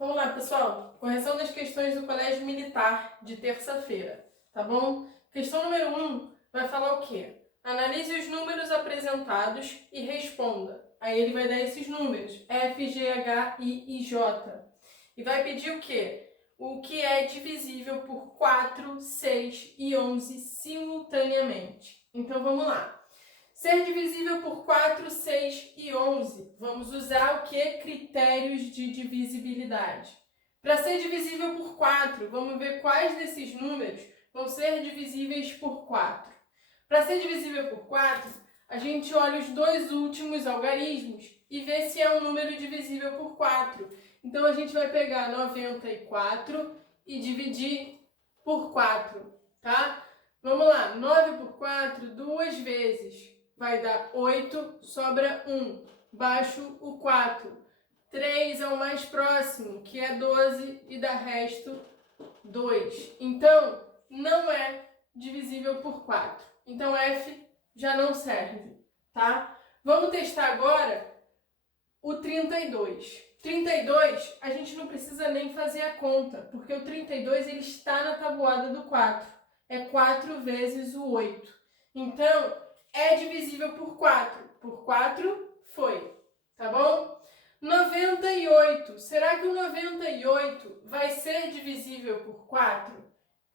Vamos lá, pessoal. Correção das questões do Colégio Militar de terça-feira, tá bom? Questão número 1 vai falar o quê? Analise os números apresentados e responda. Aí ele vai dar esses números, F, G, H, I e J. E vai pedir o quê? O que é divisível por 4, 6 e 11 simultaneamente. Então, vamos lá. Ser divisível por 4, 6 e 11. Vamos usar o que? Critérios de divisibilidade. Para ser divisível por 4, vamos ver quais desses números vão ser divisíveis por 4. Para ser divisível por 4, a gente olha os dois últimos algarismos e vê se é um número divisível por 4. Então, a gente vai pegar 94 e dividir por 4, tá? Vamos lá, 9 por 4, duas vezes. Vai dar 8, sobra 1. Baixo o 4. 3 é o mais próximo, que é 12, e dá resto 2. Então, não é divisível por 4. Então, F já não serve, tá? Vamos testar agora o 32. 32, a gente não precisa nem fazer a conta, porque o 32 ele está na tabuada do 4. É 4 vezes o 8. Então, é divisível por 4. Por 4 foi, tá bom? 98. Será que o 98 vai ser divisível por 4?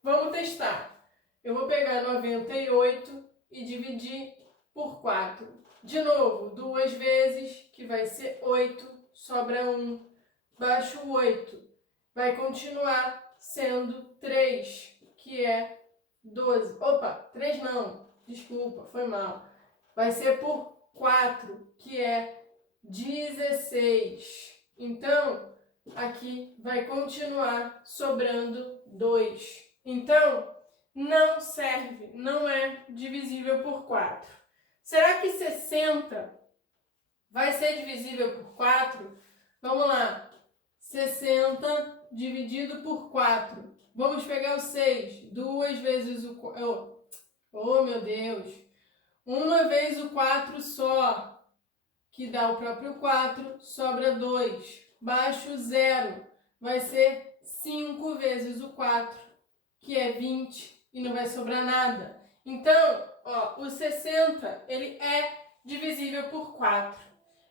Vamos testar. Eu vou pegar 98 e dividir por 4. De novo, duas vezes, que vai ser 8, sobra 1. Baixo o 8. Vai continuar sendo 3, que é 12. Opa, 3 não. Desculpa, foi mal. Vai ser por 4, que é 16. Então, aqui vai continuar sobrando 2. Então, não serve, não é divisível por 4. Será que 60 vai ser divisível por 4? Vamos lá. 60 dividido por 4. Vamos pegar o 6. Duas vezes o... Oh, meu Deus. Uma vez o 4 só, que dá o próprio 4, sobra 2. Baixo 0. Vai ser 5 vezes o 4, que é 20, e não vai sobrar nada. Então, ó, o 60, ele é divisível por 4.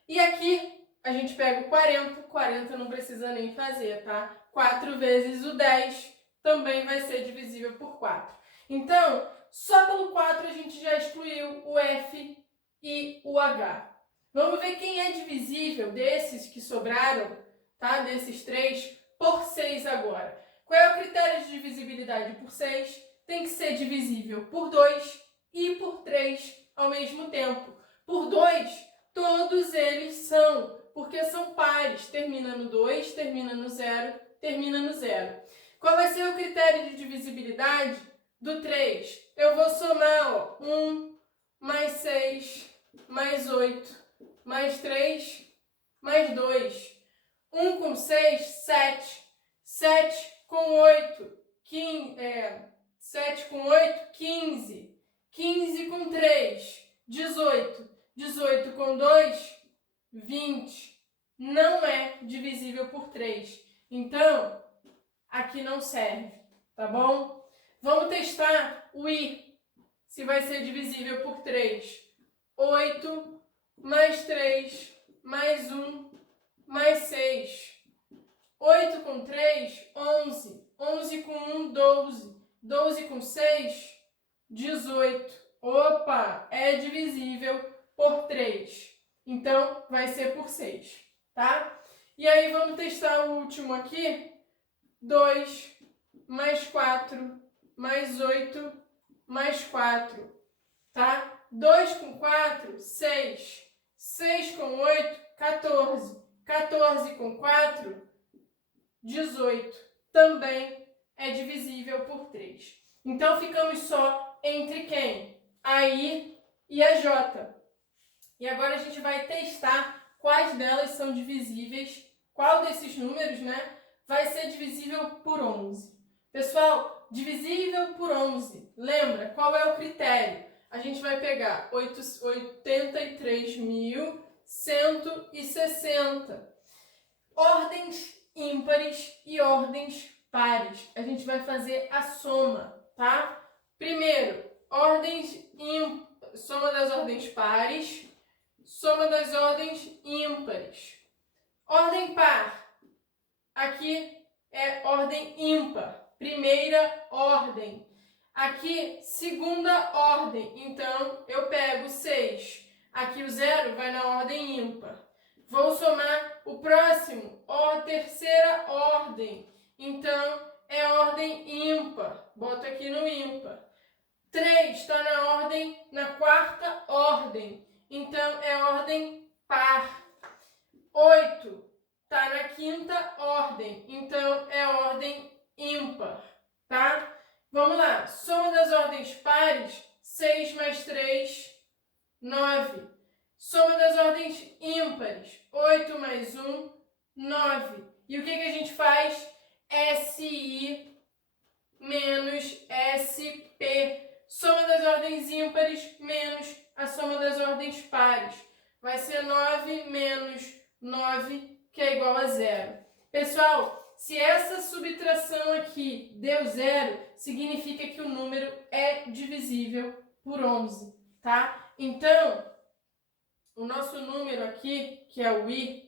E aqui, a gente pega o 40, 40 não precisa nem fazer, tá? 4 vezes o 10 também vai ser divisível por 4. Então, só pelo 4 a gente já excluiu o F e o H. Vamos ver quem é divisível desses que sobraram, tá? Desses 3, por 6 agora. Qual é o critério de divisibilidade por 6? Tem que ser divisível por 2 e por 3 ao mesmo tempo. Por 2, todos eles são, porque são pares. Termina no 2, termina no 0, termina no 0. Qual vai ser o critério de divisibilidade do 3? Eu vou somar, ó, 1 mais 6 mais 8 mais 3 mais 2. 1 com 6, 7. 7 com 8, 15, 7 com 8, 15. 15 com 3, 18. 18 com 2, 20. Não é divisível por 3. Então, aqui não serve, tá bom? Vamos testar o I, se vai ser divisível por 3. 8 mais 3 mais 1 mais 6. 8 com 3, 11. 11 com 1, 12. 12 com 6, 18. Opa, é divisível por 3. Então, vai ser por 6, tá? E aí, vamos testar o último aqui. 2 mais 4 mais 8 mais 4, tá? 2 com 4, 6. 6 com 8, 14. 14 com 4, 18. Também é divisível por 3. Então, ficamos só entre quem? A I e a J. E agora a gente vai testar quais delas são divisíveis, qual desses números, né, vai ser divisível por 11. Pessoal, divisível por 11, lembra qual é o critério? A gente vai pegar 83.160. Ordens ímpares e ordens pares. A gente vai fazer a soma, tá? Primeiro, soma das ordens pares, soma das ordens ímpares. Ordem par, aqui é ordem ímpar, primeira ordem. Aqui, segunda ordem, então eu pego 6. Aqui o 0 vai na ordem ímpar. Vou somar o próximo, terceira ordem, então é ordem ímpar. Boto aqui no ímpar. 3 está na quarta ordem, então é ordem par. 8 está na quinta ordem, então é ordem ímpar, tá? Vamos lá, soma das ordens pares, 6 mais 3, 9. Soma das ordens ímpares, 8 mais 1, 9. E o que a gente faz? SI menos SP. Soma das ordens ímpares menos a soma das ordens pares. Vai ser 9 menos 9, que é igual a 0. Pessoal, se essa subtração aqui deu 0, significa que o número é divisível por 11, tá? Então, o nosso número aqui, que é o I,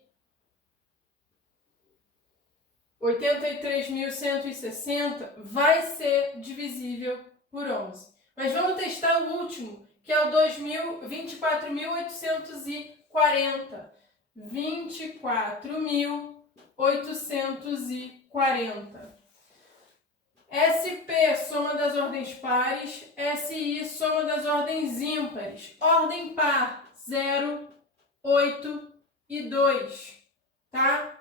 83.160, vai ser divisível por 11. Mas vamos testar o último, que é o 24.840. 24.840. SP, soma das ordens pares. SI, soma das ordens ímpares. Ordem par, 0, 8 e 2. Tá?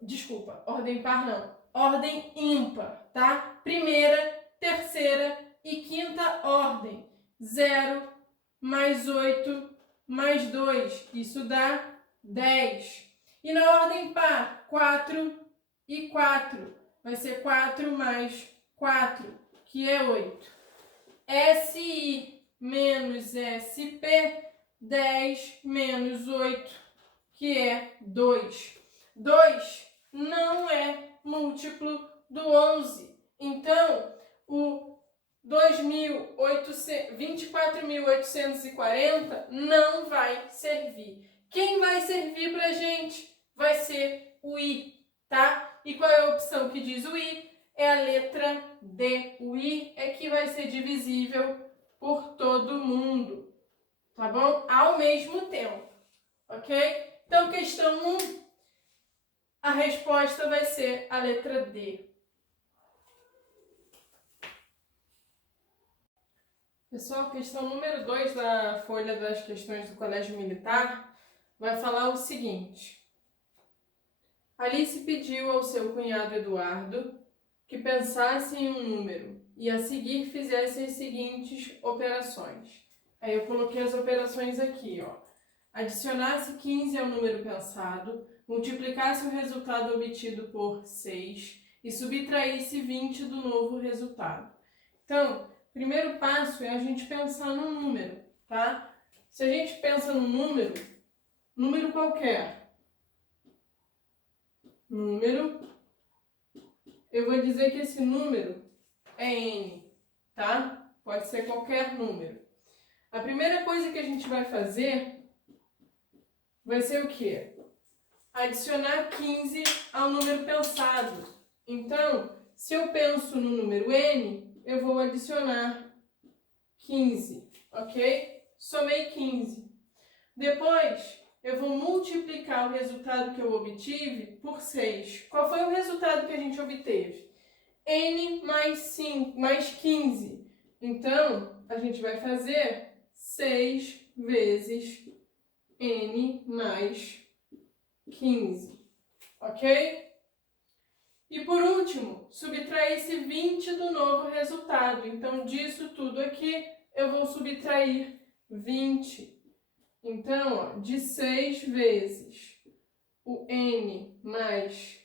Desculpa, ordem par não. Ordem ímpar, tá? Primeira, terceira e quinta ordem. 0 mais 8 mais 2. Isso dá 10. E na ordem par, 4 e 4. Vai ser 4 mais 4, que é 8. SI menos SP, 10 menos 8, que é 2. 2 não é múltiplo do 11. Então, o 24.840 não vai servir. Quem vai servir para a gente vai ser o I, tá? E qual é a opção que diz o I? É a letra D. O I é que vai ser divisível por todo mundo, tá bom? Ao mesmo tempo, ok? Então, questão 1, a resposta vai ser a letra D. Pessoal, questão número 2 da folha das questões do Colégio Militar vai falar o seguinte. Alice pediu ao seu cunhado Eduardo que pensasse em um número e a seguir fizesse as seguintes operações. Aí eu coloquei as operações aqui, ó. Adicionasse 15 ao número pensado, multiplicasse o resultado obtido por 6 e subtraísse 20 do novo resultado. Então, o primeiro passo é a gente pensar num número, tá? Se a gente pensa num número qualquer, eu vou dizer que esse número é N, tá? Pode ser qualquer número. A primeira coisa que a gente vai fazer vai ser o quê? Adicionar 15 ao número pensado. Então, se eu penso no número N, eu vou adicionar 15, ok? Somei 15. Depois, eu vou multiplicar o resultado que eu obtive por 6. Qual foi o resultado que a gente obteve? N mais 15. Então, a gente vai fazer 6 vezes N mais 15, ok? E por último, subtrair esse 20 do novo resultado. Então, disso tudo aqui, eu vou subtrair 20. Então, ó, de 6 vezes o N mais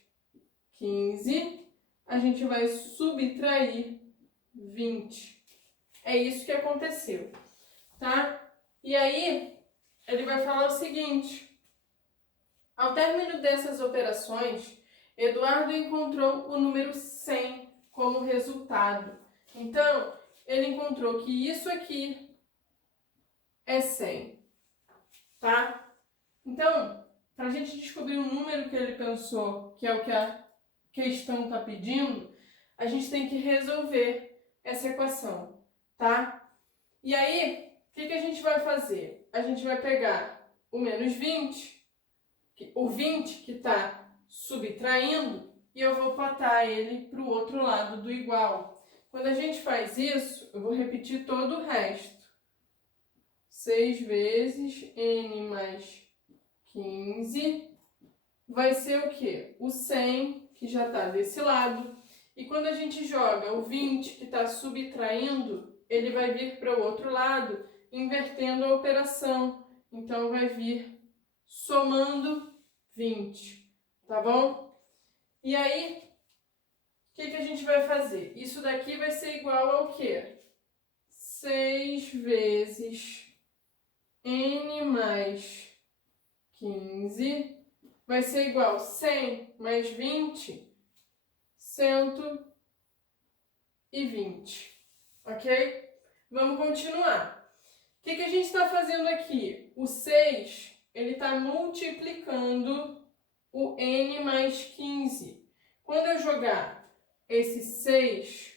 15, a gente vai subtrair 20. É isso que aconteceu, tá? E aí, ele vai falar o seguinte. Ao término dessas operações, Eduardo encontrou o número 100 como resultado. Então, ele encontrou que isso aqui é 100, tá? Então, para a gente descobrir o número que ele pensou, que é o que a questão está pedindo, a gente tem que resolver essa equação, tá? E aí, o que a gente vai fazer? A gente vai pegar o menos 20, o 20 que está subtraindo, e eu vou patar ele para o outro lado do igual. Quando a gente faz isso, eu vou repetir todo o resto. 6 vezes n mais 15 vai ser o quê? O 100, que já está desse lado. E quando a gente joga o 20, que está subtraindo, ele vai vir para o outro lado, invertendo a operação. Então, vai vir somando 20, tá bom? E aí, o que a gente vai fazer? Isso daqui vai ser igual ao quê? 6 vezes n mais 15 vai ser igual a 100 mais 20, 120, ok? Vamos continuar. O que a gente está fazendo aqui? O 6, ele está multiplicando o n mais 15. Quando eu jogar esse 6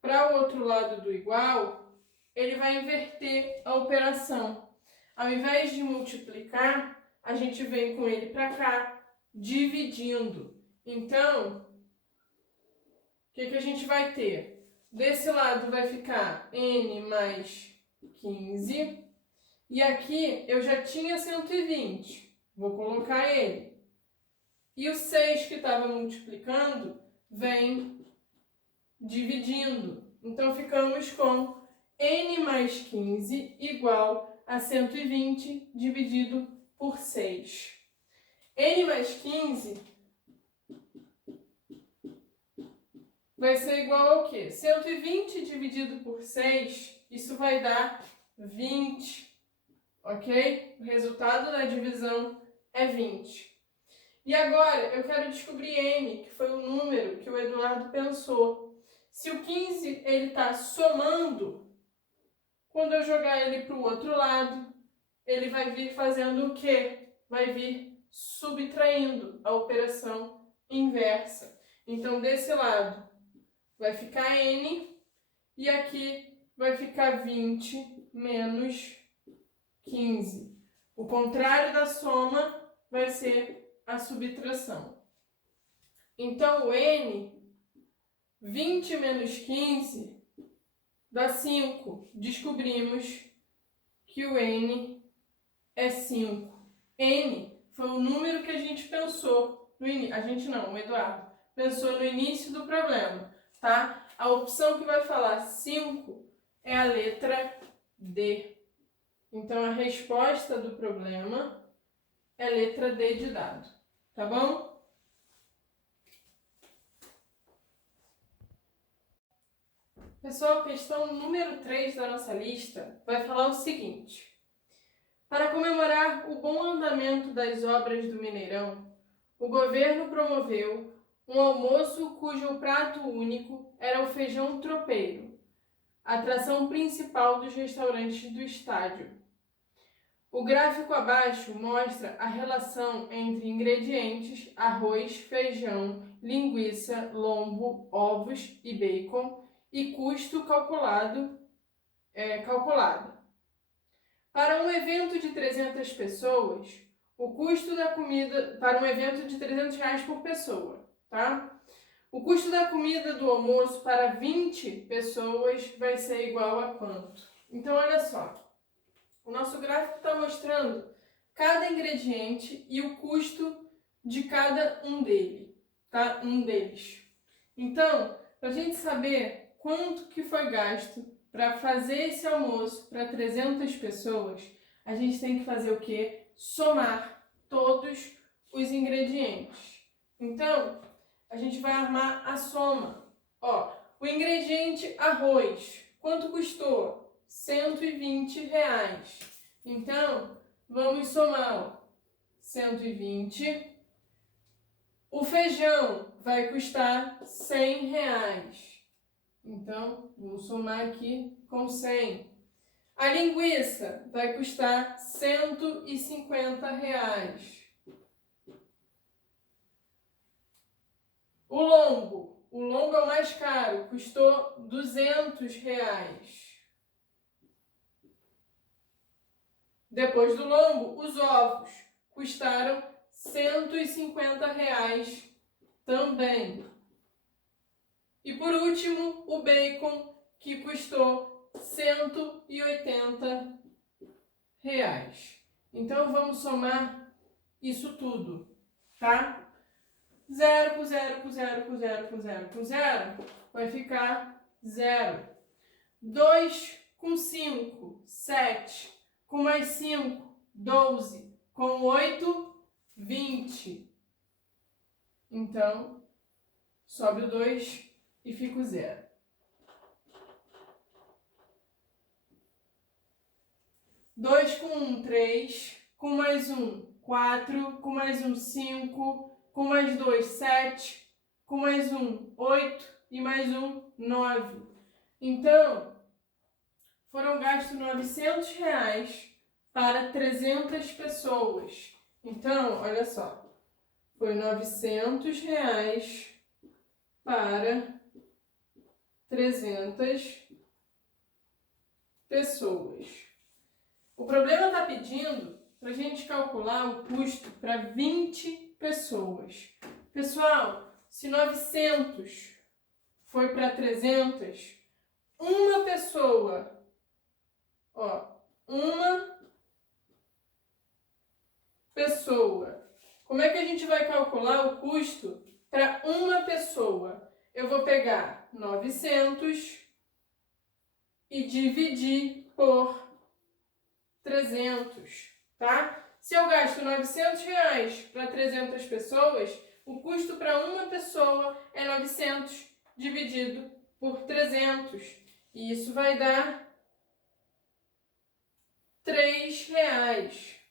para o outro lado do igual, ele vai inverter a operação. Ao invés de multiplicar, a gente vem com ele para cá, dividindo. Então, o que a gente vai ter? Desse lado vai ficar n mais 15. E aqui eu já tinha 120. Vou colocar ele. E o 6 que estava multiplicando vem dividindo. Então, ficamos com n mais 15 igual a 120 dividido por 6. N mais 15 vai ser igual ao quê? 120 dividido por 6, isso vai dar 20, ok? O resultado da divisão é 20. E agora eu quero descobrir n, que foi o número que o Eduardo pensou. Se o 15 ele está somando, quando eu jogar ele para o outro lado, ele vai vir fazendo o quê? Vai vir subtraindo a operação inversa. Então, desse lado vai ficar n e aqui vai ficar 20 menos 15. O contrário da soma vai ser a subtração. Então, o n, 20 menos 15, dá 5. Descobrimos que o n é 5. N foi o número que a gente pensou no início. A gente não, o Eduardo pensou no início do problema, tá? A opção que vai falar 5 é a letra D. Então, a resposta do problema é letra D de dado, tá bom? Pessoal, questão número 3 da nossa lista vai falar o seguinte. Para comemorar o bom andamento das obras do Mineirão, o governo promoveu um almoço cujo prato único era o feijão tropeiro, atração principal dos restaurantes do estádio. O gráfico abaixo mostra a relação entre ingredientes, arroz, feijão, linguiça, lombo, ovos e bacon e custo calculado. Para um evento de 300 pessoas, o custo da comida, para um evento de R$300 por pessoa, tá? O custo da comida do almoço para 20 pessoas vai ser igual a quanto? Então, olha só. O nosso gráfico está mostrando cada ingrediente e o custo de cada um deles. Então, para a gente saber quanto que foi gasto para fazer esse almoço para 300 pessoas, a gente tem que fazer o quê? Somar todos os ingredientes. Então, a gente vai armar a soma. Ó, o ingrediente arroz, quanto custou? R$120. Então, vamos somar 120. O feijão vai custar R$100. Então, vou somar aqui com 100. A linguiça vai custar R$150. O lombo é o mais caro, custou R$200. Depois do lombo, os ovos custaram R$150 também. E por último, o bacon, que custou R$180. Então vamos somar isso tudo, tá? 0 com 0 com 0 com 0 com 0 com 0 vai ficar 0. 2 com 5, 7. Com mais 5, 12. Com 8, 20. Então, sobe o 2 e fica o 0. Dois com 1, 3. Com mais 1, 4. Com mais 1, 5. Com mais 2, 7. Com mais 1, 8. E mais 1, 9. Então, foram gastos R$900 para 300 pessoas. Então, olha só. Foi R$900 para 300 pessoas. O problema está pedindo para a gente calcular o custo para 20 pessoas. Pessoal, se 900 foi para 300, uma pessoa, uma pessoa. Como é que a gente vai calcular o custo para uma pessoa? Eu vou pegar 900 e dividir por 300, tá? Se eu gasto R$900 para 300 pessoas, o custo para uma pessoa é 900 dividido por 300. E isso vai dar R$3.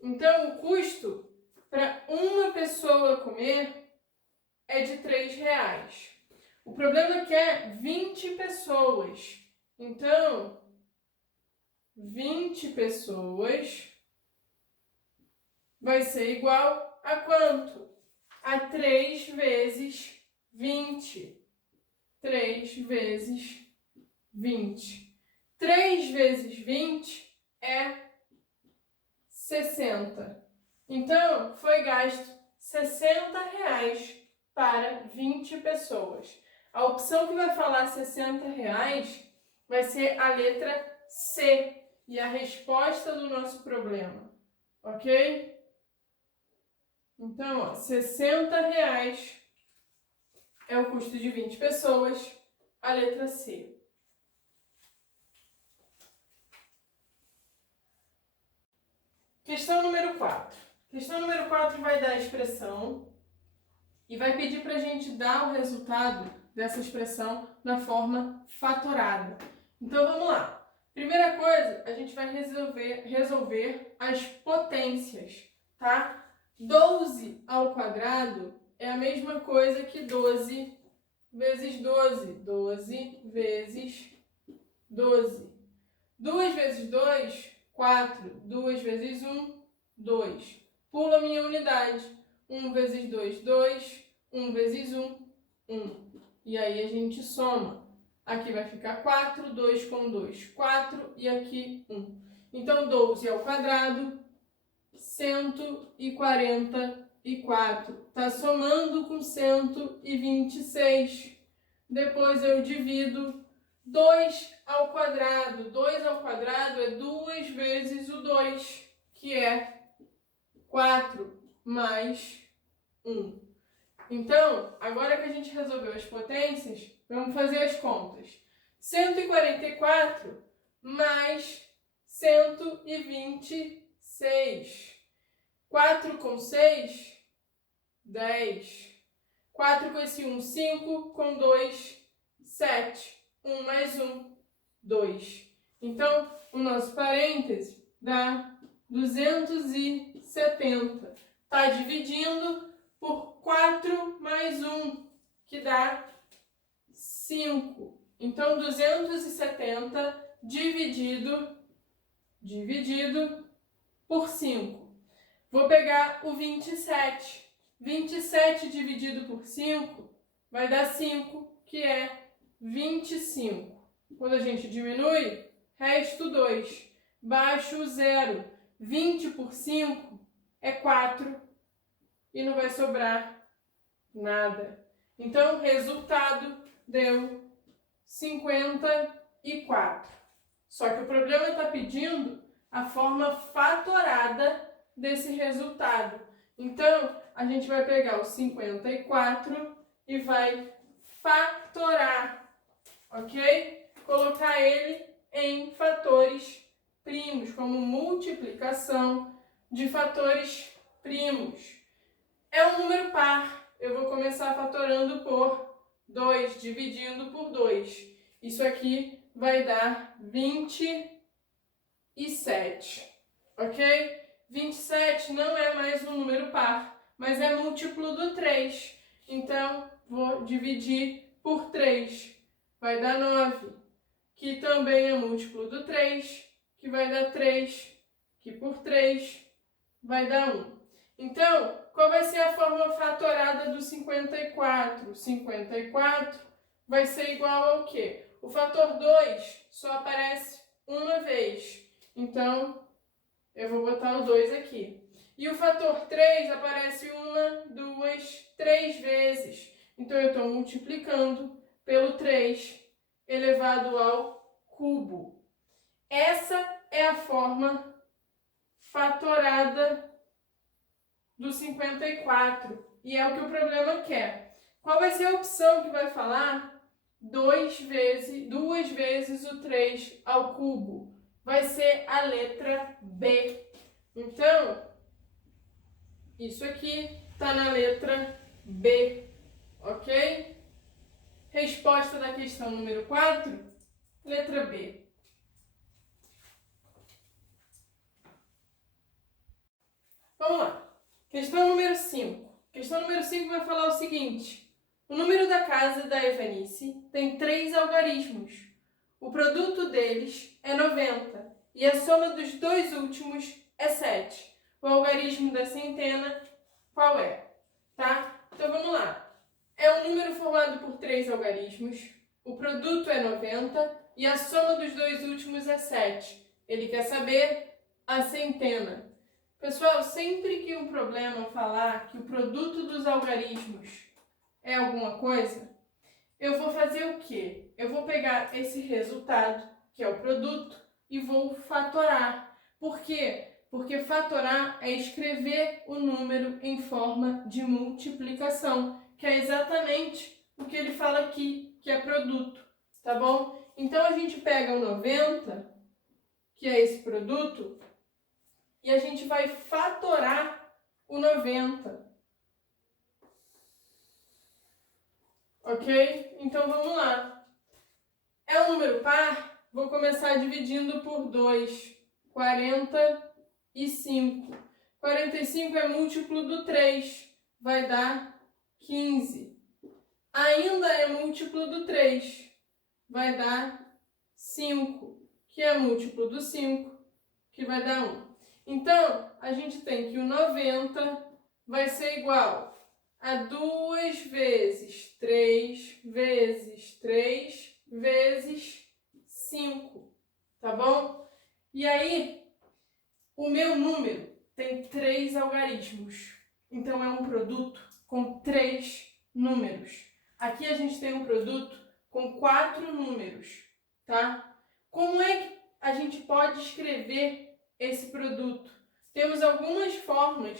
Então, o custo para uma pessoa comer é de R$3. O problema é que é 20 pessoas. Então, 20 pessoas vai ser igual a quanto? A 3 vezes 20. 3 vezes 20. 3 vezes 20 é 60. Então, foi gasto R$60 para 20 pessoas. A opção que vai falar R$60 vai ser a letra C e a resposta do nosso problema, ok? Então, R$60 é o custo de 20 pessoas, a letra C. Questão número 4. Questão número 4 vai dar a expressão e vai pedir para a gente dar o resultado dessa expressão na forma fatorada. Então, vamos lá. Primeira coisa, a gente vai resolver as potências, tá? 12 ao quadrado é a mesma coisa que 12 vezes 12. 12 vezes 12. 2 vezes 2, 4. 2 vezes 1, 2. Pula a minha unidade. 1 vezes 2, 2. 1 vezes 1, 1. E aí a gente soma. Aqui vai ficar 4, 2 com 2, 4 e aqui 1. Então, 12 ao quadrado, 144. Está somando com 126. Depois eu divido 2 ao quadrado. 2 ao quadrado é 2 vezes o 2, que é 4 mais 1. Então, agora que a gente resolveu as potências, vamos fazer as contas. 144 mais 126. 4 com 6, 10. 4 com esse 1, 5. Com 2, 7. 1 mais 1, 2. Então, o nosso parêntese dá 270. Está dividindo por 4 mais 1, que dá 5. Então, 270 dividido por 5. Vou pegar o 27. 27 dividido por 5 vai dar 5, que é 25. Quando a gente diminui, resto 2. Baixo o 0. 20 por 5 é 4 e não vai sobrar nada. Então, resultado deu 54. Só que o problema está pedindo a forma fatorada desse resultado. Então, a gente vai pegar o 54 e vai fatorar, ok? Colocar ele em fatores primos, como multiplicação de fatores primos. É um número par. Eu vou começar fatorando por 2, dividindo por 2. Isso aqui vai dar 27, ok? 27 não é mais um número par, mas é múltiplo do 3. Então, vou dividir por 3. Vai dar 9, que também é múltiplo do 3, que vai dar 3, que por 3 vai dar 1. Então, qual vai ser a forma fatorada do 54? 54 vai ser igual ao quê? O fator 2 só aparece uma vez. Então, eu vou botar o 2 aqui. E o fator 3 aparece 1, 2, 3 vezes. Então, eu estou multiplicando pelo 3 elevado ao cubo. Essa é a forma fatorada do 54. E é o que o problema quer. Qual vai ser a opção que vai falar 2 vezes o 3 ao cubo? Vai ser a letra B. Então, isso aqui está na letra B, ok? Resposta da questão número 4, letra B. Vamos lá. Questão número 5. Questão número 5 vai falar o seguinte. O número da casa da Evanice tem 3 algarismos. O produto deles é 90 e a soma dos dois últimos é 7. O algarismo da centena, qual é? Tá? Então vamos lá. É um número formado por 3 algarismos. O produto é 90 e a soma dos dois últimos é 7. Ele quer saber a centena. Pessoal, sempre que um problema falar que o produto dos algarismos é alguma coisa, eu vou fazer o quê? Eu vou pegar esse resultado, que é o produto, e vou fatorar. Por quê? Porque fatorar é escrever o número em forma de multiplicação, que é exatamente o que ele fala aqui, que é produto, tá bom? Então, a gente pega o 90, que é esse produto, e a gente vai fatorar o 90. Ok? Então, vamos lá. É um número par? Vou começar dividindo por 2. 45. 45 é múltiplo do 3. Vai dar 15. Ainda é múltiplo do 3. Vai dar 5. Que é múltiplo do 5. Que vai dar 1. Então, a gente tem que o 90 vai ser igual a 2 vezes 3 vezes 3 vezes 5, tá bom? E aí, o meu número tem 3 algarismos, então é um produto com 3 números. Aqui a gente tem um produto com 4 números, tá? Como é que a gente pode escrever esse produto? Temos algumas formas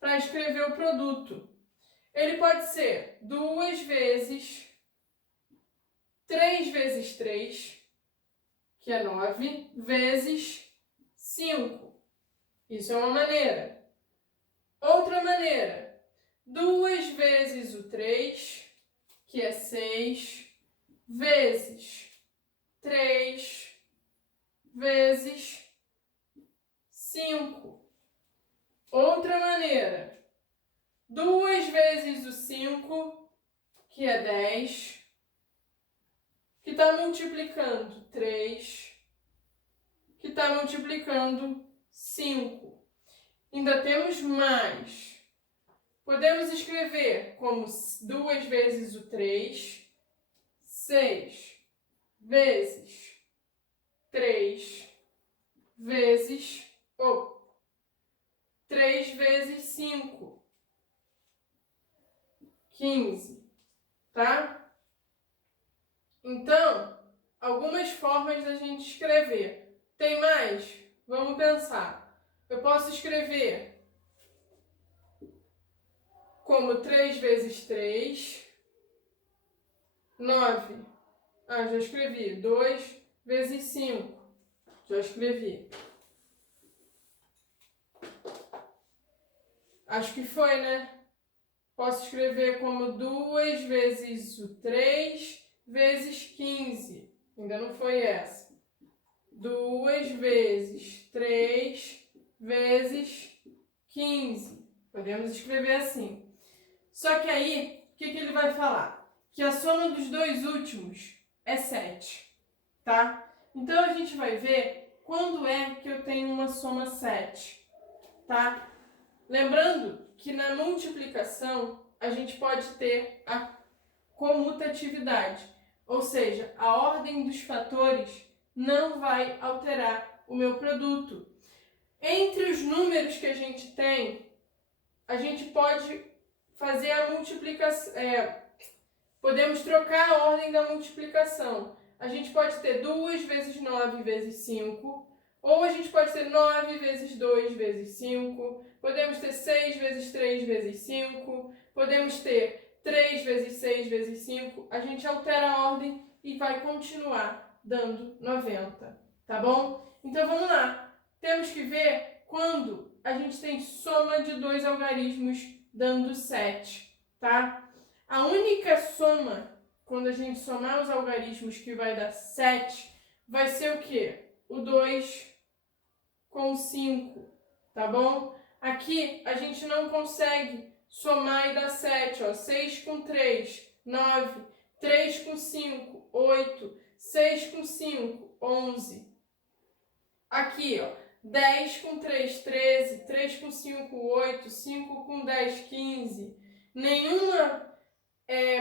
para escrever o produto. Ele pode ser 2 vezes 3 vezes 3, que é 9, vezes 5. Isso é uma maneira. Outra maneira, 2 vezes o 3, que é 6, vezes 3, vezes 5. Outra maneira, 2 vezes o 5, que é 10, que está multiplicando 3, que está multiplicando 5. Ainda temos mais. Podemos escrever como 2 vezes o 3, 6 vezes 3 vezes, 3 vezes 5, 15, tá? Então, algumas formas da gente escrever. Tem mais? Vamos pensar. Eu posso escrever como 3 vezes 3, 9. Já escrevi. 2 vezes 5. Já escrevi. Acho que foi, né? Posso escrever como 2 vezes o 3 vezes 15. Ainda não foi essa. 2 vezes 3 vezes 15. Podemos escrever assim. Só que aí, o que ele vai falar? Que a soma dos dois últimos é 7, tá? Então, a gente vai ver quando é que eu tenho uma soma 7, tá? Lembrando que na multiplicação, a gente pode ter a comutatividade, ou seja, a ordem dos fatores não vai alterar o meu produto. Entre os números que a gente tem, a gente pode fazer a multiplicação, podemos trocar a ordem da multiplicação. A gente pode ter 2 vezes 9 vezes 5, ou a gente pode ter 9 vezes 2 vezes 5, podemos ter 6 vezes 3 vezes 5, podemos ter 3 vezes 6 vezes 5. A gente altera a ordem e vai continuar dando 90, tá bom? Então vamos lá. Temos que ver quando a gente tem soma de dois algarismos dando 7, tá? A única soma, quando a gente somar os algarismos que vai dar 7, vai ser o quê? O 2 com 5, tá bom? Aqui a gente não consegue somar e dar 7, ó. 6 com 3, 9. 3 com 5, 8. 6 com 5, 11. Aqui, ó. 10 com 3, 13. 3 com 5, 8. 5 com 10, 15. Nenhuma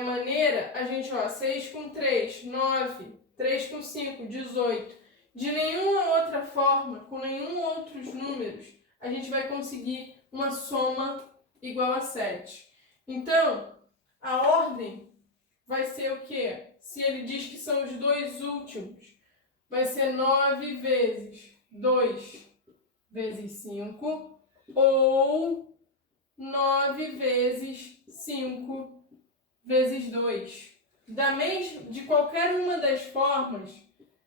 maneira, a gente, 6 com 3, 9. 3 com 5, 18. De nenhuma outra forma, com nenhum outros números, a gente vai conseguir uma soma igual a 7. Então, a ordem vai ser o quê? Se ele diz que são os dois últimos, vai ser 9 vezes 2 vezes 5 ou 9 vezes 5 vezes 2. De qualquer uma das formas,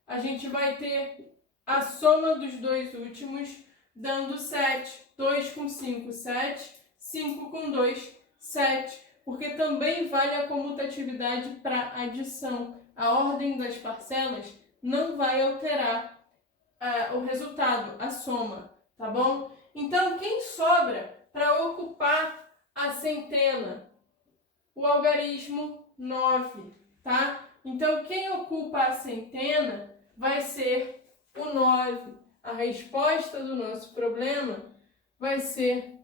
a gente vai ter a soma dos dois últimos dando 7. 2 com 5, 7. 5 com 2, 7. Porque também vale a comutatividade para adição. A ordem das parcelas não vai alterar o resultado, a soma, tá bom? Então, quem sobra para ocupar a centena? O algarismo 9, tá? Então, quem ocupa a centena vai ser o 9. A resposta do nosso problema vai ser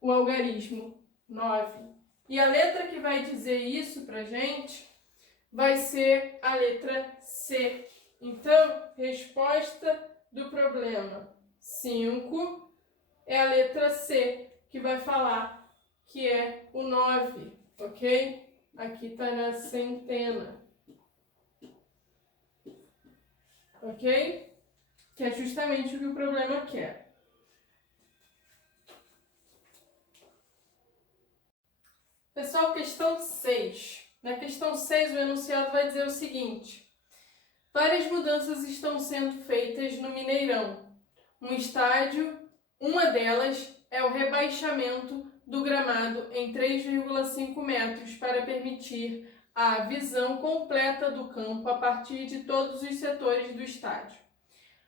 o algarismo 9. E a letra que vai dizer isso pra gente vai ser a letra C. Então, resposta do problema 5 é a letra C, que vai falar que é o 9, ok? Aqui está na centena, ok? Que é justamente o que o problema quer. Pessoal, questão 6. Na questão 6, o enunciado vai dizer o seguinte: várias mudanças estão sendo feitas no Mineirão. Uma delas é o rebaixamento do gramado em 3,5 metros para permitir a visão completa do campo a partir de todos os setores do estádio.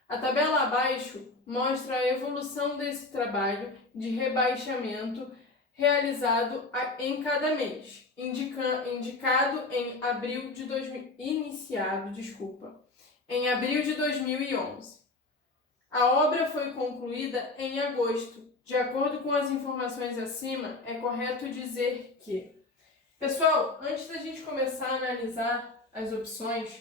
A tabela abaixo mostra a evolução desse trabalho de rebaixamento realizado em cada mês, indicado em abril de 2000, em abril de 2011. A obra foi concluída em agosto. De acordo com as informações acima, é correto dizer que... Pessoal, antes da gente começar a analisar as opções,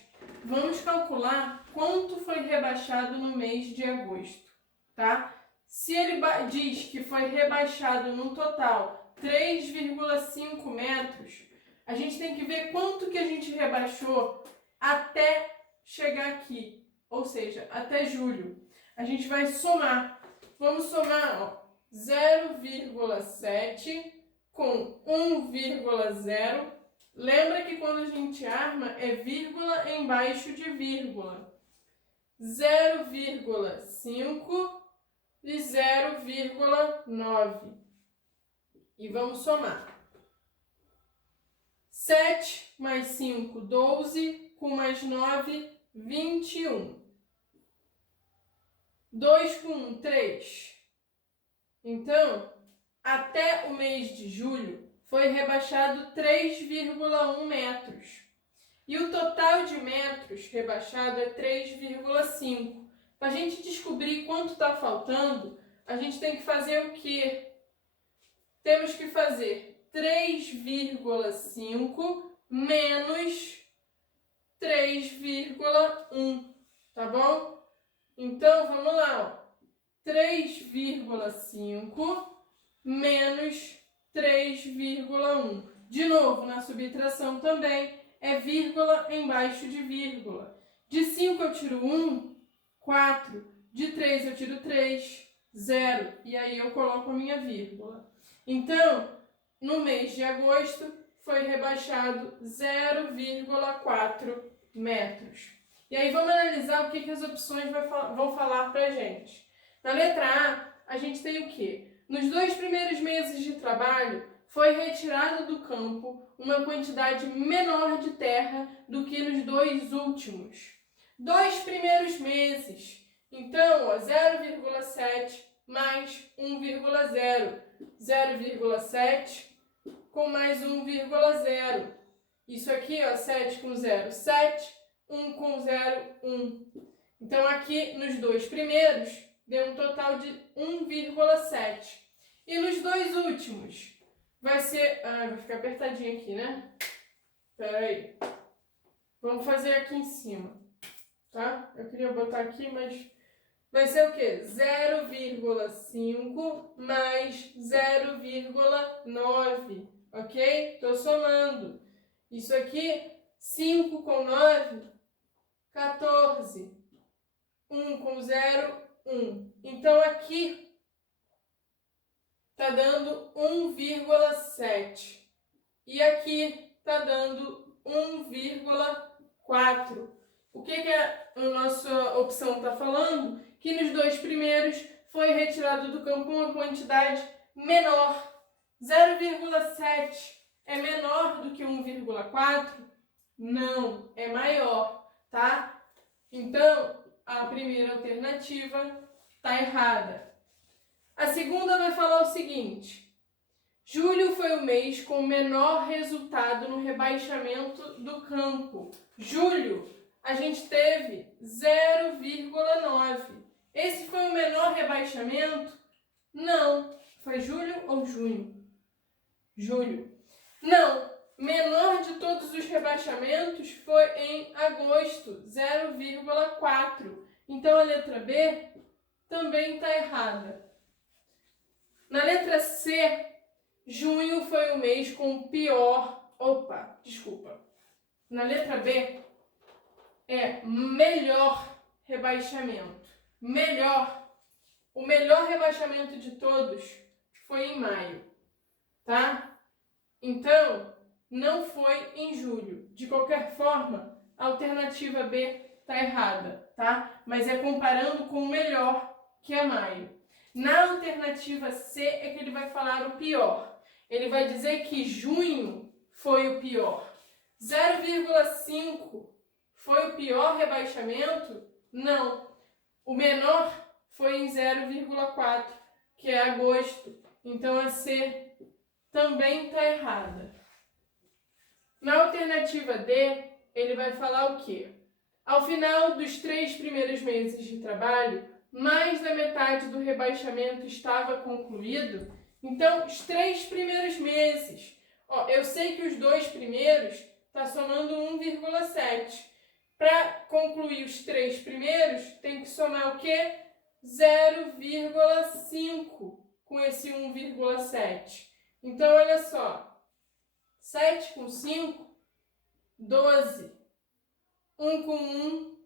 vamos calcular quanto foi rebaixado no mês de agosto, tá? Se ele diz que foi rebaixado no total 3,5 metros, a gente tem que ver quanto que a gente rebaixou até chegar aqui, ou seja, até julho. A gente vai somar. Vamos somar 0,7 com 1,0. Lembra que quando a gente arma é vírgula embaixo de vírgula. 0,5 e 0,9. E vamos somar. 7 mais 5, 12, com mais 9, 21. 2 com 1, 3. Então, até o mês de julho, foi rebaixado 3,1 metros. E o total de metros rebaixado é 3,5. Para a gente descobrir quanto está faltando, a gente tem que fazer o quê? Temos que fazer 3,5 menos 3,1, tá bom? Então, vamos lá, ó. 3,5 menos 3,1. De novo, na subtração também, é vírgula embaixo de vírgula. De 5 eu tiro 1, 4. De 3 eu tiro 3, 0. E aí eu coloco a minha vírgula. Então, no mês de agosto, foi rebaixado 0,4 metros. E aí vamos analisar o que as opções vão falar para a gente. Na letra A, a gente tem o quê? Nos 2 primeiros meses de trabalho, foi retirado do campo uma quantidade menor de terra do que nos 2 últimos. 2 primeiros meses. Então, 0,7 mais 1,0. 0,7 com mais 1,0. Isso aqui, ó, 7 com 0, 7. 1 com 0, 1. Então, aqui, nos 2 primeiros, deu um total de 1,7. E nos 2 últimos, vai ser... vai ficar apertadinho aqui, né? Espera aí. Vamos fazer aqui em cima, tá? Eu queria botar aqui, mas... vai ser o quê? 0,5 mais 0,9, ok? Estou somando. Isso aqui, 5 com 9... 14. 1 com 0, 1. Então, aqui está dando 1,7. E aqui está dando 1,4. O que a nossa opção está falando? Que nos 2 primeiros foi retirado do campo uma quantidade menor. 0,7 é menor do que 1,4? Não, é maior. Tá? Então, a primeira alternativa está errada. A segunda vai falar o seguinte: julho foi o mês com menor resultado no rebaixamento do campo. Julho, a gente teve 0,9. Esse foi o menor rebaixamento? Não. Foi julho ou junho? Julho. Não. Menor de todos os rebaixamentos foi em agosto, 0,4. Então, a letra B também está errada. Na letra C, junho foi o mês com o pior... Na letra B, é melhor rebaixamento. O melhor rebaixamento de todos foi em maio, tá? Então... não foi em julho. De qualquer forma, a alternativa B está errada, tá? Mas é comparando com o melhor, que é maio. Na alternativa C é que ele vai falar o pior. Ele vai dizer que junho foi o pior. 0,5 foi o pior rebaixamento? Não. O menor foi em 0,4, que é agosto. Então, a C também está errada. Na alternativa D, ele vai falar o quê? Ao final dos 3 primeiros meses de trabalho, mais da metade do rebaixamento estava concluído. Então, os 3 primeiros meses. Ó, eu sei que os 2 primeiros está somando 1,7. Para concluir os 3 primeiros, tem que somar o quê? 0,5 com esse 1,7. Então, olha só. 7 com 5, 12. 1 com 1,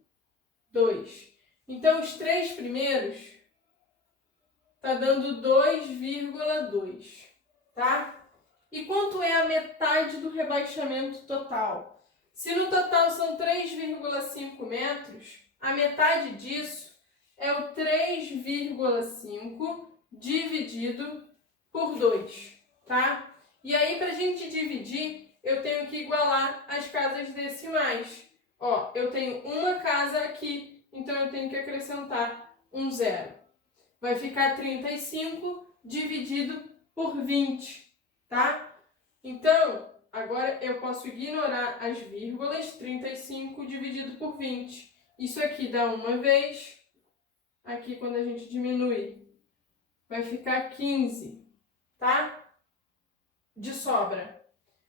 2. Então, os 3 primeiros está dando 2,2, tá? E quanto é a metade do rebaixamento total? Se no total são 3,5 metros, a metade disso é o 3,5 dividido por 2, tá? E aí, para a gente dividir, eu tenho que igualar as casas decimais. Ó, eu tenho uma casa aqui, então eu tenho que acrescentar um zero. Vai ficar 35 dividido por 20, tá? Então, agora eu posso ignorar as vírgulas, 35 dividido por 20. Isso aqui dá uma vez, aqui quando a gente diminui, vai ficar 15, tá? De sobra.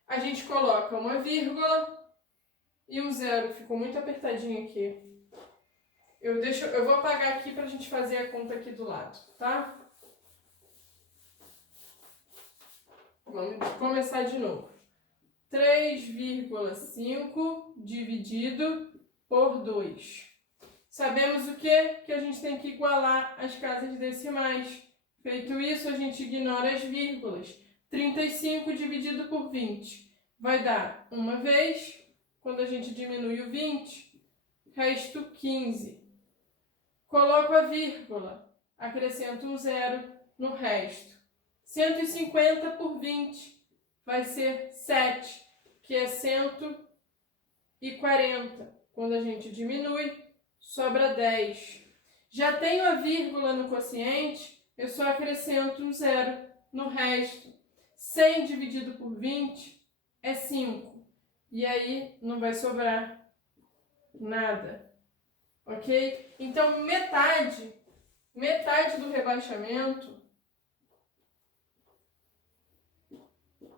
A gente coloca uma vírgula e um zero, ficou muito apertadinho aqui. Eu vou apagar aqui para a gente fazer a conta aqui do lado, tá? Vamos começar de novo. 3,5 dividido por 2. Sabemos o quê? Que a gente tem que igualar as casas decimais. Feito isso, a gente ignora as vírgulas. 35 dividido por 20 vai dar uma vez. Quando a gente diminui o 20, resto 15. Coloco a vírgula, acrescento um zero no resto. 150 por 20 vai ser 7, que é 140. Quando a gente diminui, sobra 10. Já tenho a vírgula no quociente, eu só acrescento um zero no resto. 100 dividido por 20 é 5. E aí não vai sobrar nada. Ok? Então, metade do rebaixamento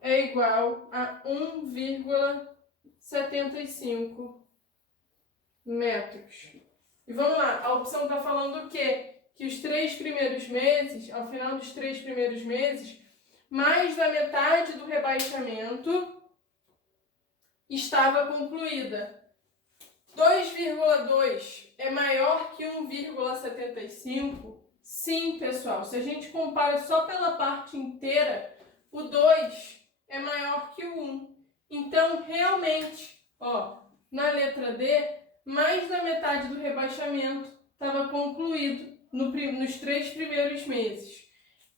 é igual a 1,75 metros. E vamos lá, a opção está falando o quê? Que os 3 primeiros meses, ao final dos 3 primeiros meses, mais da metade do rebaixamento estava concluída. 2,2 é maior que 1,75? Sim, pessoal. Se a gente compara só pela parte inteira, o 2 é maior que o 1. Então, realmente, ó, na letra D, mais da metade do rebaixamento estava concluído nos 3 primeiros meses.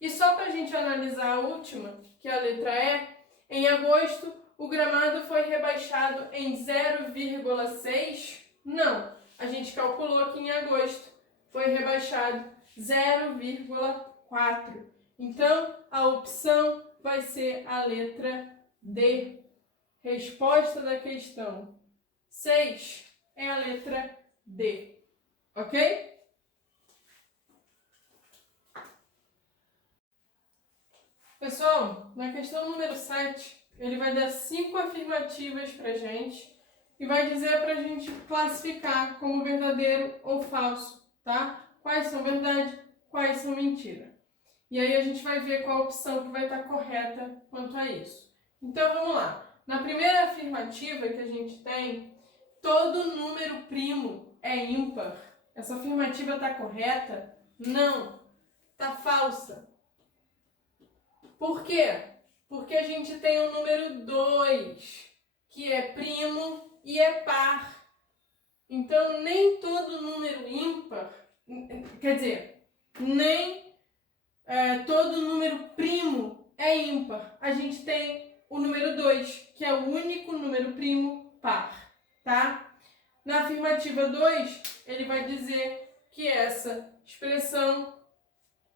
E só para a gente analisar a última, que é a letra E, em agosto, o gramado foi rebaixado em 0,6? Não, a gente calculou que em agosto foi rebaixado 0,4. Então, a opção vai ser a letra D. Resposta da questão 6 é a letra D. Ok? Pessoal, na questão número 7, ele vai dar 5 afirmativas para a gente e vai dizer para a gente classificar como verdadeiro ou falso, tá? Quais são verdade, quais são mentira. E aí a gente vai ver qual opção que vai estar correta quanto a isso. Então vamos lá. Na primeira afirmativa que a gente tem, todo número primo é ímpar. Essa afirmativa está correta? Não, está falsa. Por quê? Porque a gente tem o número 2, que é primo e é par. Então, nem todo número ímpar, quer dizer, nem todo número primo é ímpar. A gente tem o número 2, que é o único número primo par, tá? Na afirmativa 2, ele vai dizer que essa expressão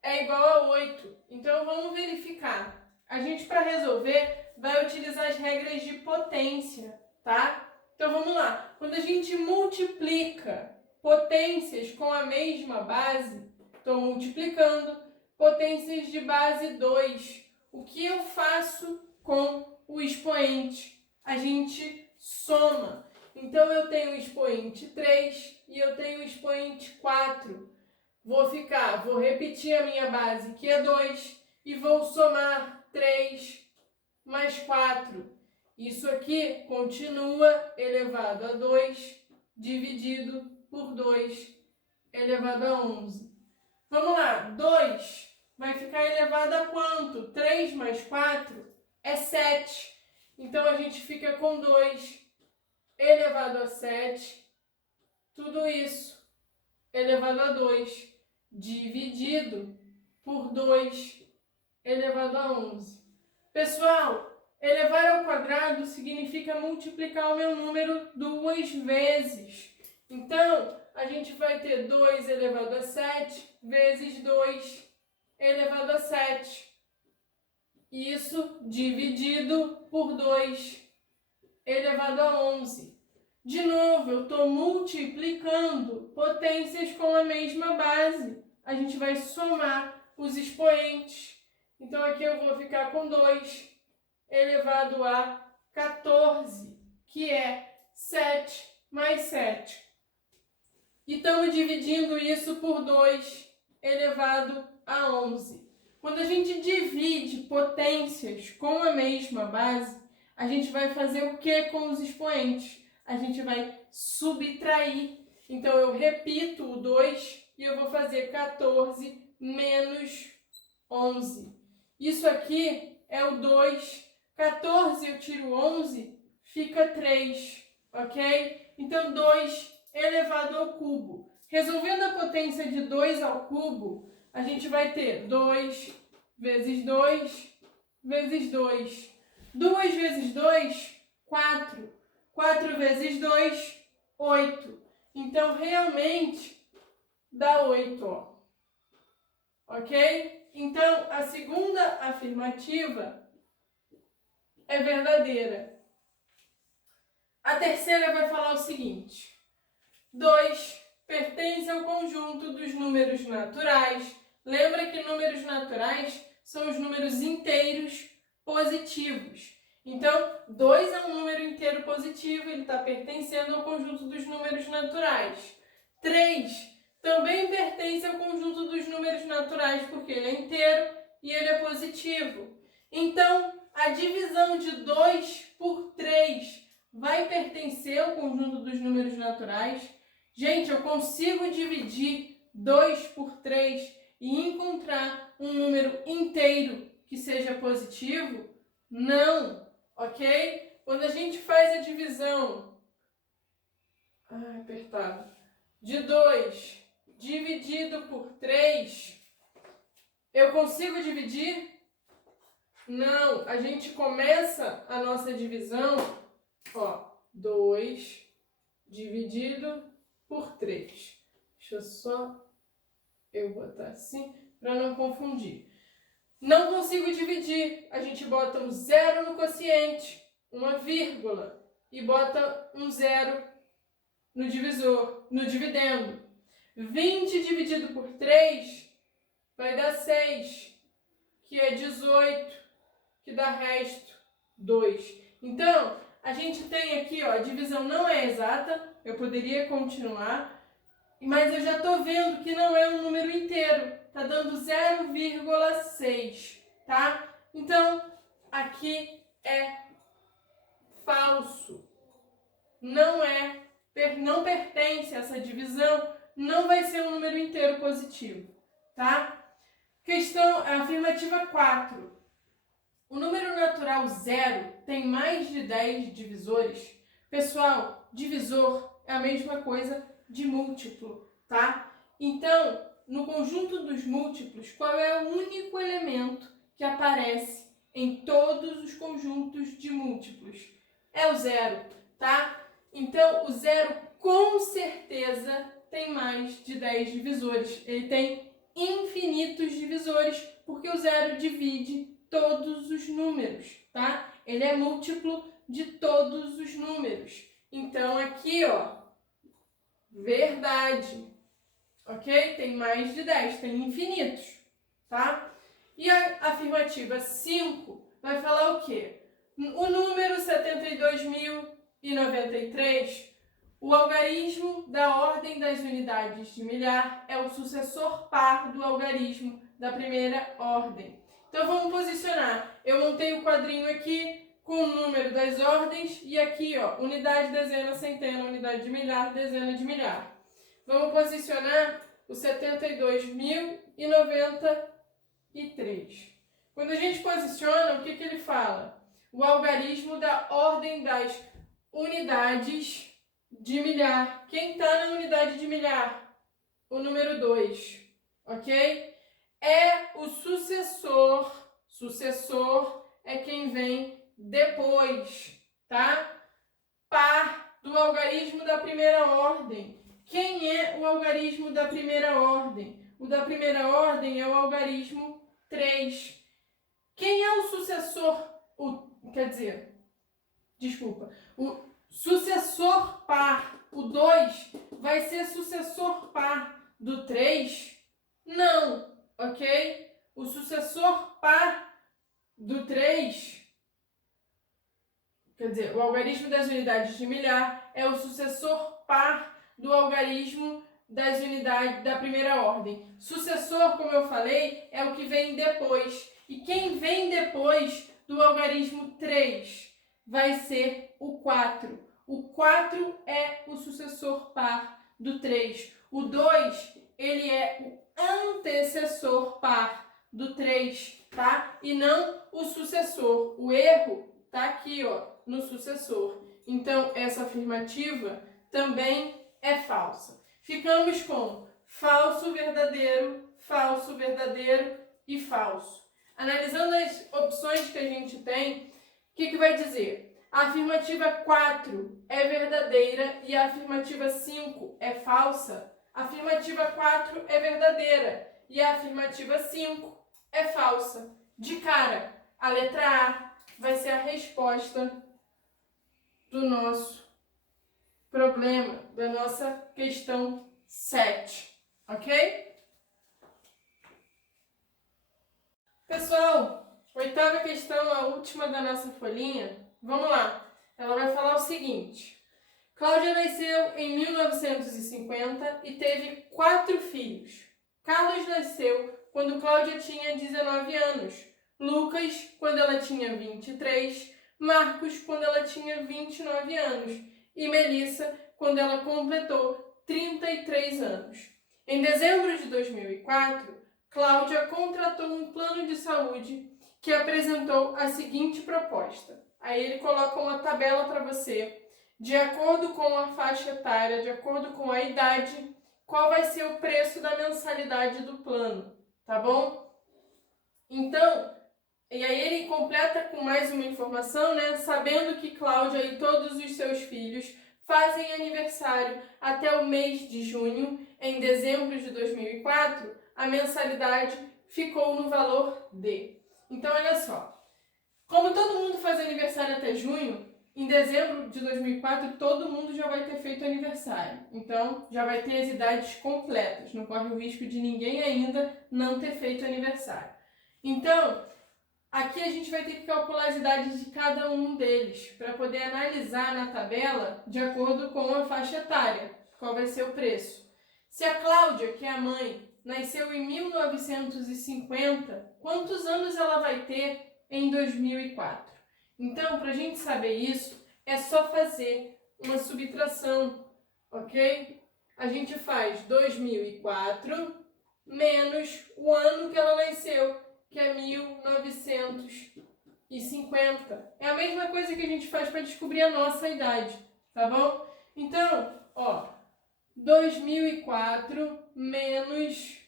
é igual a 8. Então, vamos verificar. a gente para resolver vai utilizar as regras de potência, tá? Então vamos lá. Quando a gente multiplica potências com a mesma base, estou multiplicando potências de base 2. O que eu faço com o expoente? A gente soma. Então eu tenho o expoente 3 e eu tenho o expoente 4. Vou repetir a minha base, que é 2, e vou somar 3 mais 4. Isso aqui continua elevado a 2, dividido por 2, elevado a 11. Vamos lá, 2 vai ficar elevado a quanto? 3 mais 4 é 7. Então, a gente fica com 2 elevado a 7. Tudo isso elevado a 2, dividido por 2, elevado a 11. Pessoal, elevar ao quadrado significa multiplicar o meu número 2 vezes. Então, a gente vai ter 2 elevado a 7 vezes 2 elevado a 7. Isso dividido por 2 elevado a 11. De novo, eu estou multiplicando potências com a mesma base. A gente vai somar os expoentes. Então, aqui eu vou ficar com 2 elevado a 14, que é 7 mais 7. E estamos dividindo isso por 2 elevado a 11. Quando a gente divide potências com a mesma base, a gente vai fazer o que com os expoentes? A gente vai subtrair. Então, eu repito o 2 e eu vou fazer 14 menos 11. Isso aqui é o 2. 14 eu tiro 11, fica 3, ok? Então, 2 elevado ao cubo. Resolvendo a potência de 2 ao cubo, a gente vai ter 2 vezes 2 vezes 2. 2 vezes 2, 4. 4 vezes 2, 8. Então, realmente, dá 8, ó. Ok? Então, a segunda afirmativa é verdadeira. A terceira vai falar o seguinte: 2 pertence ao conjunto dos números naturais. Lembra que números naturais são os números inteiros positivos. Então, 2 é um número inteiro positivo, ele está pertencendo ao conjunto dos números naturais. 3 também pertence ao conjunto dos números naturais, porque ele é inteiro e ele é positivo. Então, a divisão de 2 por 3 vai pertencer ao conjunto dos números naturais. Gente, eu consigo dividir 2 por 3 e encontrar um número inteiro que seja positivo? Não, ok? Quando a gente faz a divisão de 2 dividido por 3, eu consigo dividir? Não, a gente começa a nossa divisão, ó, 2 dividido por 3. Deixa eu só botar assim para não confundir. Não consigo dividir, a gente bota um 0 no quociente, uma vírgula e bota um 0 no divisor, no dividendo. 20 dividido por 3 vai dar 6, que é 18, que dá resto 2. Então, a gente tem aqui, ó, a divisão não é exata, eu poderia continuar, mas eu já estou vendo que não é um número inteiro, está dando 0,6, tá? Então, aqui é falso. Não pertence a essa divisão, não vai ser um número inteiro positivo, tá? Afirmativa 4. O número natural 0 tem mais de 10 divisores? Pessoal, divisor é a mesma coisa de múltiplo, tá? Então, no conjunto dos múltiplos, qual é o único elemento que aparece em todos os conjuntos de múltiplos? É o 0, tá? Então, o 0 com certeza tem mais de 10 divisores. Ele tem infinitos divisores, porque o 0 divide todos os números, tá? Ele é múltiplo de todos os números. Então, aqui, ó, verdade, ok? Tem mais de 10, tem infinitos, tá? E a afirmativa 5 vai falar o quê? O número 72.093, o algarismo da ordem das unidades de milhar é o sucessor par do algarismo da primeira ordem. Então, vamos posicionar. Eu montei o quadrinho aqui com o número das ordens e aqui, ó, unidade, dezena, centena, unidade de milhar, dezena de milhar. Vamos posicionar o 72.093. Quando a gente posiciona, o que ele fala? O algarismo da ordem das unidades de milhar. Quem está na unidade de milhar? O número 2, ok? É o sucessor. Sucessor é quem vem depois, tá? Par do algarismo da primeira ordem. Quem é o algarismo da primeira ordem? O da primeira ordem é o algarismo 3. Quem é o sucessor? O sucessor par. O 2 vai ser sucessor par do 3? Não, ok? O sucessor par do 3, o algarismo das unidades de milhar é o sucessor par do algarismo das unidades da primeira ordem. Sucessor, como eu falei, é o que vem depois. E quem vem depois do algarismo 3 vai ser o 4. O 4 é o sucessor par do 3. O 2, ele é o antecessor par do 3, tá? E não o sucessor. O erro tá aqui, ó, no sucessor. Então, essa afirmativa também é falsa. Ficamos com falso, verdadeiro e falso. Analisando as opções que a gente tem, o que vai dizer? A afirmativa 4 é verdadeira e a afirmativa 5 é falsa. A afirmativa 4 é verdadeira e a afirmativa 5 é falsa. De cara, a letra A vai ser a resposta do nosso problema, da nossa questão 7, ok? Pessoal, oitava questão, a última da nossa folhinha. Vamos lá. Ela vai falar o seguinte. Cláudia nasceu em 1950 e teve 4 filhos. Carlos nasceu quando Cláudia tinha 19 anos. Lucas, quando ela tinha 23. Marcos, quando ela tinha 29 anos. E Melissa, quando ela completou 33 anos. Em dezembro de 2004, Cláudia contratou um plano de saúde que apresentou a seguinte proposta. Aí ele coloca uma tabela para você, de acordo com a faixa etária, de acordo com a idade, qual vai ser o preço da mensalidade do plano, tá bom? Então, e aí ele completa com mais uma informação, né? Sabendo que Cláudia e todos os seus filhos fazem aniversário até o mês de junho, em dezembro de 2004, a mensalidade ficou no valor de. Então, olha só. Como todo mundo faz aniversário até junho, em dezembro de 2004 todo mundo já vai ter feito aniversário. Então, já vai ter as idades completas. Não corre o risco de ninguém ainda não ter feito aniversário. Então, aqui a gente vai ter que calcular as idades de cada um deles para poder analisar na tabela de acordo com a faixa etária, qual vai ser o preço. Se a Cláudia, que é a mãe, nasceu em 1950, quantos anos ela vai ter em 2004? Então, para a gente saber isso, é só fazer uma subtração, ok? A gente faz 2004 menos o ano que ela nasceu, que é 1950. É a mesma coisa que a gente faz para descobrir a nossa idade, tá bom? Então, ó, 2004 menos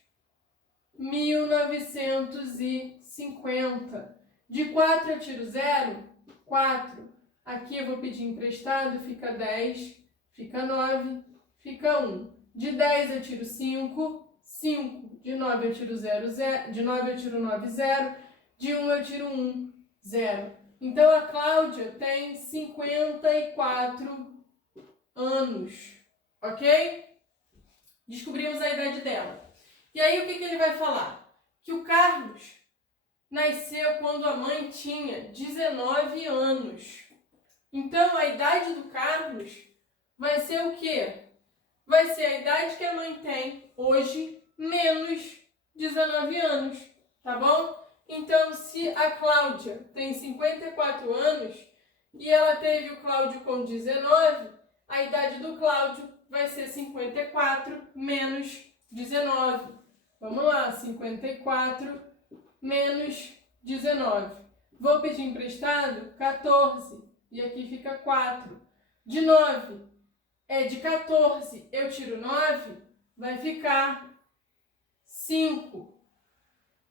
1950. De 4 eu tiro 0, 4. Aqui eu vou pedir emprestado, fica 10, fica 9, fica 1. De 10 eu tiro 5, 5. De 9 eu tiro 0, 0. De 9 eu tiro 9, 0. De 1 eu tiro 1, 0. Então, a Cláudia tem 54 anos, ok? Descobrimos a idade dela. E aí, o que ele vai falar? Que o Carlos nasceu quando a mãe tinha 19 anos. Então, a idade do Carlos vai ser o quê? Vai ser a idade que a mãe tem hoje, menos 19 anos, tá bom? Então, se a Cláudia tem 54 anos e ela teve o Cláudio com 19, a idade do Cláudio vai ser 54 menos 19. Vamos lá, 54 menos 19. Vou pedir emprestado 14 e aqui fica 4. De 14 eu tiro 9, vai ficar 5,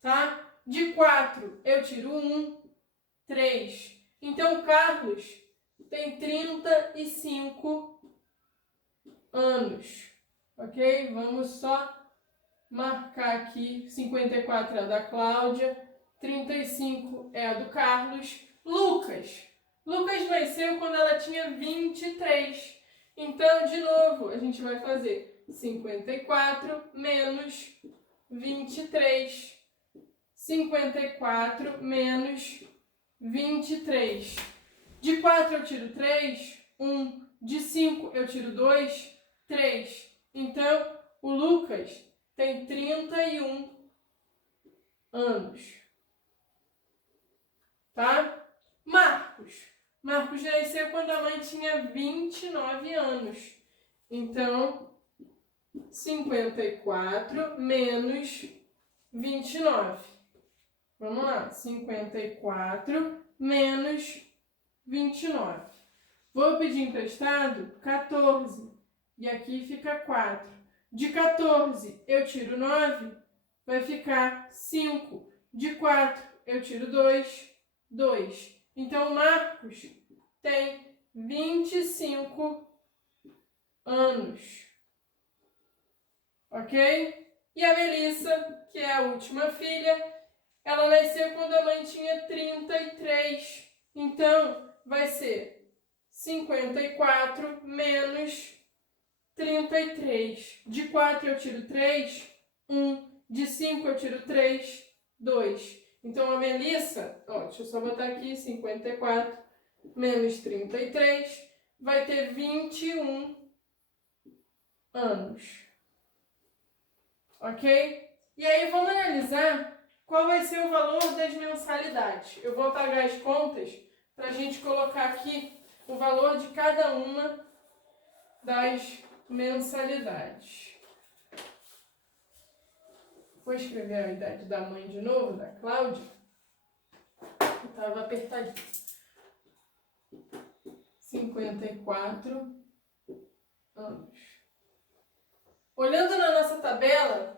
tá? De 4 eu tiro 1, 3. Então, o Carlos tem 35 anos, ok? Vamos só marcar aqui, 54 é a da Cláudia, 35 é a do Carlos. Lucas nasceu quando ela tinha 23. Então, de novo, a gente vai fazer 54 menos 23. 54 menos 23. De 4 eu tiro 3, 1. De 5 eu tiro 2, 3. Então, o Lucas tem 31 anos. Tá? Marcos nasceu quando a mãe tinha 29 anos. Então, 54 menos 29. Vamos lá, 54 menos 29. Vou pedir emprestado 14 e aqui fica 4. De 14 eu tiro 9, vai ficar 5. De 4 eu tiro 2, 2. Então, Marcos tem 25 anos. Ok? E a Melissa, que é a última filha, ela nasceu quando a mãe tinha 33. Então, vai ser 54 menos 33. De 4 eu tiro 3, 1. De 5 eu tiro 3, 2. Então, a Melissa, deixa eu só botar aqui, 54 menos 33, vai ter 21 anos. Ok? E aí, vamos analisar qual vai ser o valor das mensalidades. Eu vou apagar as contas para a gente colocar aqui o valor de cada uma das mensalidades. Vou escrever a idade da mãe de novo, da Cláudia. Estava apertadinho. 54 anos. Olhando na nossa tabela,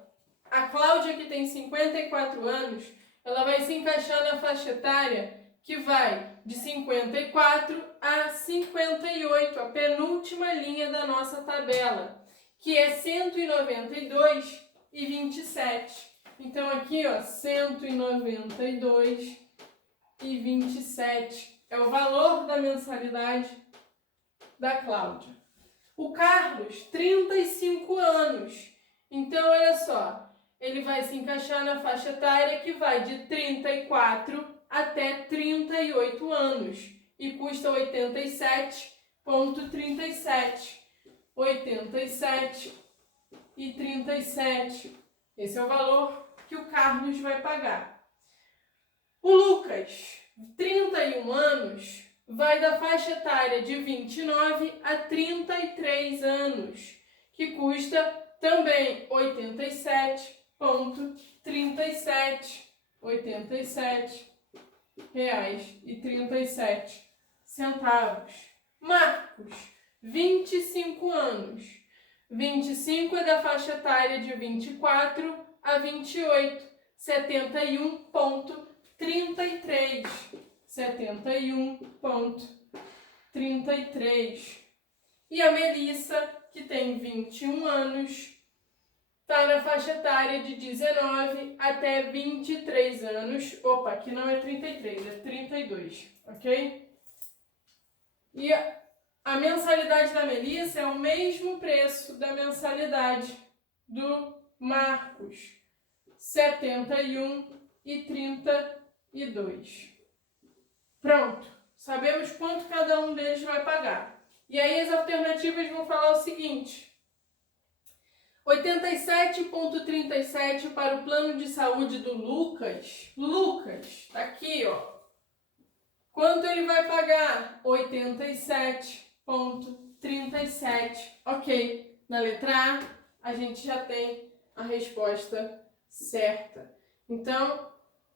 a Cláudia, que tem 54 anos, ela vai se encaixar na faixa etária que vai de 54 a 58, a penúltima linha da nossa tabela, que é 192,27. Então, aqui, 192,27 é o valor da mensalidade da Cláudia. O Carlos, 35 anos. Então, olha só, ele vai se encaixar na faixa etária que vai de 34 até 38 anos e custa 87,37. 87,37. Esse é o valor que o Carlos vai pagar. O Lucas, 31 anos, vai da faixa etária de 29 a 33 anos, que custa também 87,37. R$87,37. Marcos, 25 anos. 25 é da faixa etária de 24 a 28. 71,33. 71,33. E a Melissa, que tem 21 anos, está na faixa etária de 19 até 23 anos. Opa, aqui não é 33, é 32, ok? E a mensalidade da Melissa é o mesmo preço da mensalidade do Marcos, R$ 71,32. Pronto, sabemos quanto cada um deles vai pagar. E aí as alternativas vão falar o seguinte: 87,37 para o plano de saúde do Lucas. Lucas, tá aqui, ó. Quanto ele vai pagar? 87,37. Ok. Na letra A gente já tem a resposta certa. Então,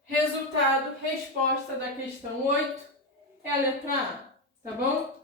resultado, resposta da questão 8 é a letra A, tá bom?